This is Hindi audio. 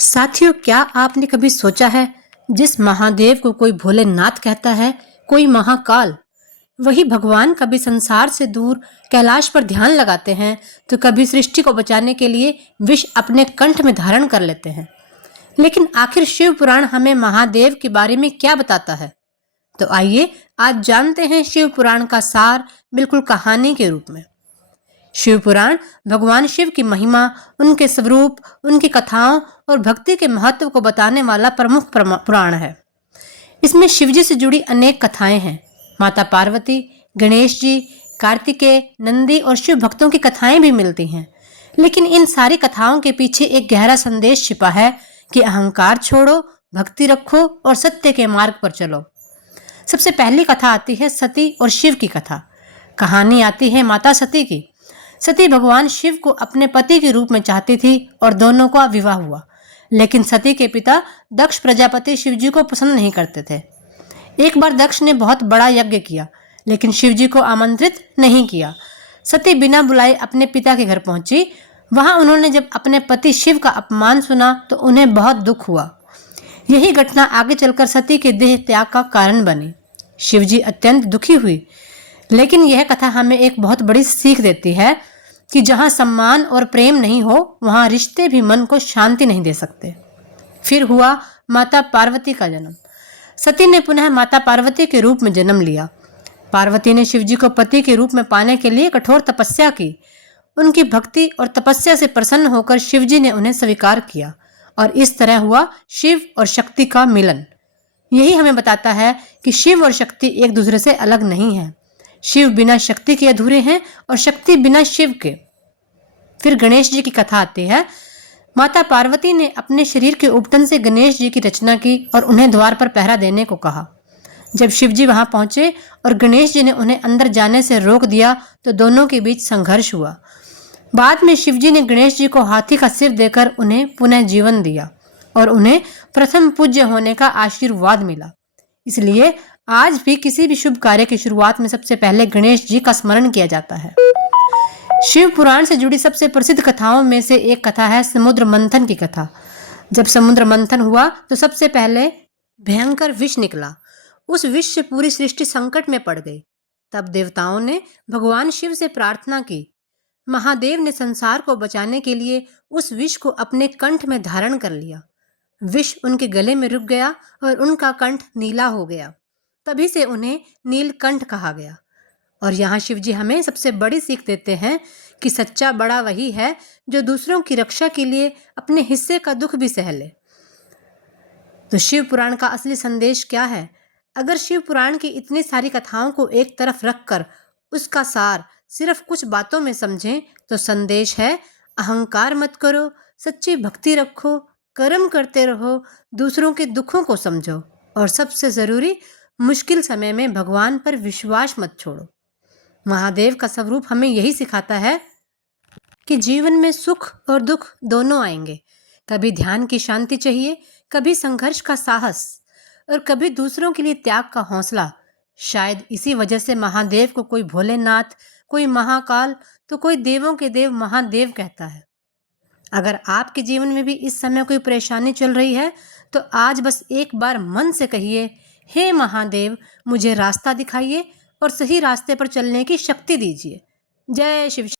साथियों, क्या आपने कभी सोचा है, जिस महादेव को कोई भोलेनाथ कहता है, कोई महाकाल, वही भगवान कभी संसार से दूर कैलाश पर ध्यान लगाते हैं तो कभी सृष्टि को बचाने के लिए विष अपने कंठ में धारण कर लेते हैं। लेकिन आखिर शिव पुराण हमें महादेव के बारे में क्या बताता है? तो आइए आज जानते हैं शिव पुराण का सार, बिल्कुल कहानी के रूप में। शिव पुराण भगवान शिव की महिमा, उनके स्वरूप, उनकी कथाओं और भक्ति के महत्व को बताने वाला प्रमुख पुराण है। इसमें शिवजी से जुड़ी अनेक कथाएं हैं। माता पार्वती, गणेश जी, कार्तिकेय, नंदी और शिव भक्तों की कथाएं भी मिलती हैं। लेकिन इन सारी कथाओं के पीछे एक गहरा संदेश छिपा है कि अहंकार छोड़ो, भक्ति रखो और सत्य के मार्ग पर चलो। सबसे पहली कथा आती है सती और शिव की कथा। कहानी आती है माता सती की। सती भगवान शिव को अपने पति के रूप में चाहती थी और दोनों का विवाह हुआ। लेकिन सती के पिता दक्ष प्रजापति शिवजी को पसंद नहीं करते थे। एक बार दक्ष ने बहुत बड़ा यज्ञ किया, लेकिन शिवजी को आमंत्रित नहीं किया। सती बिना बुलाए अपने पिता के घर पहुंची। वहां उन्होंने जब अपने पति शिव का अपमान सुना तो उन्हें बहुत दुख हुआ। यही घटना आगे चलकर सती के देह त्याग का कारण बनी। शिवजी अत्यंत दुखी हुई। लेकिन यह कथा हमें एक बहुत बड़ी सीख देती है कि जहां सम्मान और प्रेम नहीं हो, वहां रिश्ते भी मन को शांति नहीं दे सकते। फिर हुआ माता पार्वती का जन्म। सती ने पुनः माता पार्वती के रूप में जन्म लिया। पार्वती ने शिवजी को पति के रूप में पाने के लिए कठोर तपस्या की। उनकी भक्ति और तपस्या से प्रसन्न होकर शिवजी ने उन्हें स्वीकार किया और इस तरह हुआ शिव और शक्ति का मिलन। यही हमें बताता है कि शिव और शक्ति एक दूसरे से अलग नहीं है। शिव बिना शक्ति के अधूरे हैं और शक्ति बिना शिव के। फिर गणेश जी की कथा आती है। माता पार्वती ने अपने शरीर के उपटन से गणेश जी की रचना की और उन्हें द्वार पर पहरा देने को कहा। जब शिव जी वहां पहुंचे और गणेश जी ने उन्हें अंदर जाने से रोक दिया तो दोनों के बीच संघर्ष हुआ। बाद में शिव जी ने गणेश जी को हाथी का सिर देकर उन्हें पुनः जीवन दिया और उन्हें प्रथम पूज्य होने का आशीर्वाद मिला। इसलिए आज भी किसी भी शुभ कार्य की शुरुआत में सबसे पहले गणेश जी का स्मरण किया जाता है। शिव पुराण से जुड़ी सबसे प्रसिद्ध कथाओं में से एक कथा है समुद्र मंथन की कथा। जब समुद्र मंथन हुआ तो सबसे पहले भयंकर विष निकला। उस विष से पूरी सृष्टि संकट में पड़ गई। तब देवताओं ने भगवान शिव से प्रार्थना की। महादेव ने संसार को बचाने के लिए उस विष को अपने कंठ में धारण कर लिया। विष उनके गले में रुक गया और उनका कंठ नीला हो गया। तभी से उन्हें नीलकंठ कहा गया। और यहाँ शिवजी हमें सबसे बड़ी सीख देते हैं कि सच्चा बड़ा वही है जो दूसरों की रक्षा के लिए अपने हिस्से का दुख भी सह ले। तो शिव पुराण का असली संदेश क्या है? अगर शिव पुराण की इतनी सारी कथाओं को एक तरफ रखकर उसका सार सिर्फ कुछ बातों में समझें तो संदेश है, अहंकार मत करो, सच्ची भक्ति रखो, कर्म करते रहो, दूसरों के दुखों को समझो और सबसे जरूरी, मुश्किल समय में भगवान पर विश्वास मत छोड़ो। महादेव का स्वरूप हमें यही सिखाता है कि जीवन में सुख और दुख दोनों आएंगे। कभी ध्यान की शांति चाहिए, कभी संघर्ष का साहस और कभी दूसरों के लिए त्याग का हौसला। शायद इसी वजह से महादेव को कोई भोलेनाथ, कोई महाकाल तो कोई देवों के देव महादेव कहता है। अगर आपके जीवन में भी इस समय कोई परेशानी चल रही है तो आज बस एक बार मन से कहिए, हे महादेव, मुझे रास्ता दिखाइए और सही रास्ते पर चलने की शक्ति दीजिए। जय शिव।